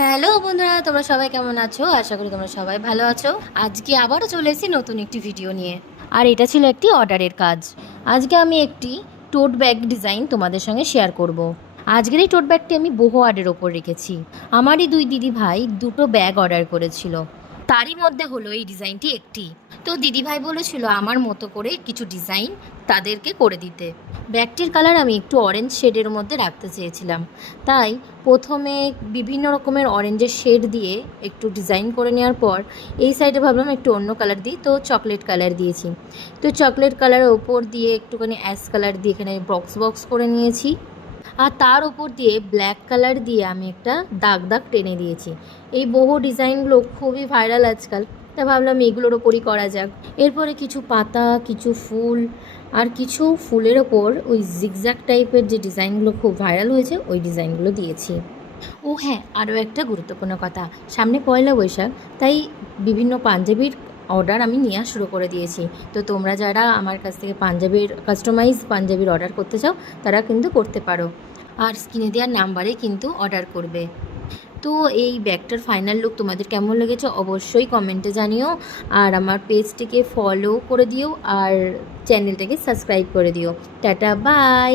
Hello বন্ধুরা, তোমরা সবাই কেমন আছো? আশা করি তোমরা সবাই ভালো আছো। আজকে আবারও চলে এসেছি নতুন একটি ভিডিও নিয়ে। আর এটা ছিল একটি অর্ডারের কাজ। আজকে আমি একটি টোট ব্যাগ ডিজাইন তোমাদের সঙ্গে শেয়ার করব। আজকের এই টোট ব্যাগটি আমি বহু অর্ডারের ওপর রেখেছি। আমারই দুই দিদি ভাই দুটো ব্যাগ অর্ডার করেছিল, তারই মধ্যে হলো এই ডিজাইনটি একটি। তো দিদিভাই বলেছিল আমার মতো করে কিছু ডিজাইন তাদেরকে করে দিতে। ব্যাগটির কালার আমি একটু অরেঞ্জ শেডের মধ্যে রাখতে চেয়েছিলাম, তাই প্রথমে বিভিন্ন রকমের অরেঞ্জের শেড দিয়ে একটু ডিজাইন করে নেওয়ার পর এই সাইডে ভাবলাম একটু অন্য কালার দিই, তো চকলেট কালার দিয়েছি। তো চকলেট কালারের ওপর দিয়ে একটুখানি অ্যাশ কালার দিয়ে এখানে বক্স বক্স করে নিয়েছি, আর তার উপর দিয়ে ব্ল্যাক কালার দিয়ে আমি একটা দাগ দাগ টেনে দিয়েছি। এই বহু ডিজাইনগুলো খুবই ভাইরাল আজকাল, তা ভাবলাম এগুলোর ওপরই করা যাক। এরপরে কিছু পাতা, কিছু ফুল, আর কিছু ফুলের ওপর ওই জিগজ্যাগ টাইপের যে ডিজাইনগুলো খুব ভাইরাল হয়েছে ওই ডিজাইনগুলো দিয়েছি। ও হ্যাঁ, আরও একটা গুরুত্বপূর্ণ কথা, সামনে পয়লা বৈশাখ, তাই বিভিন্ন পাঞ্জাবির অর্ডার আমি নেওয়া শুরু করে দিয়েছি। তো তোমরা যারা আমার কাছ থেকে পাঞ্জাবির কাস্টমাইজ পাঞ্জাবির অর্ডার করতে চাও তারা কিন্তু করতে পারো, আর স্ক্রিনে দেওয়ার নাম্বারে কিন্তু অর্ডার করবে। তো এই ব্যাগটার ফাইনাল লুক তোমাদের কেমন লেগেছে অবশ্যই কমেন্টে জানিও, আর আমার পেজটিকে ফলো করে দিও আর চ্যানেলটাকে সাবস্ক্রাইব করে দিও। Tata, by.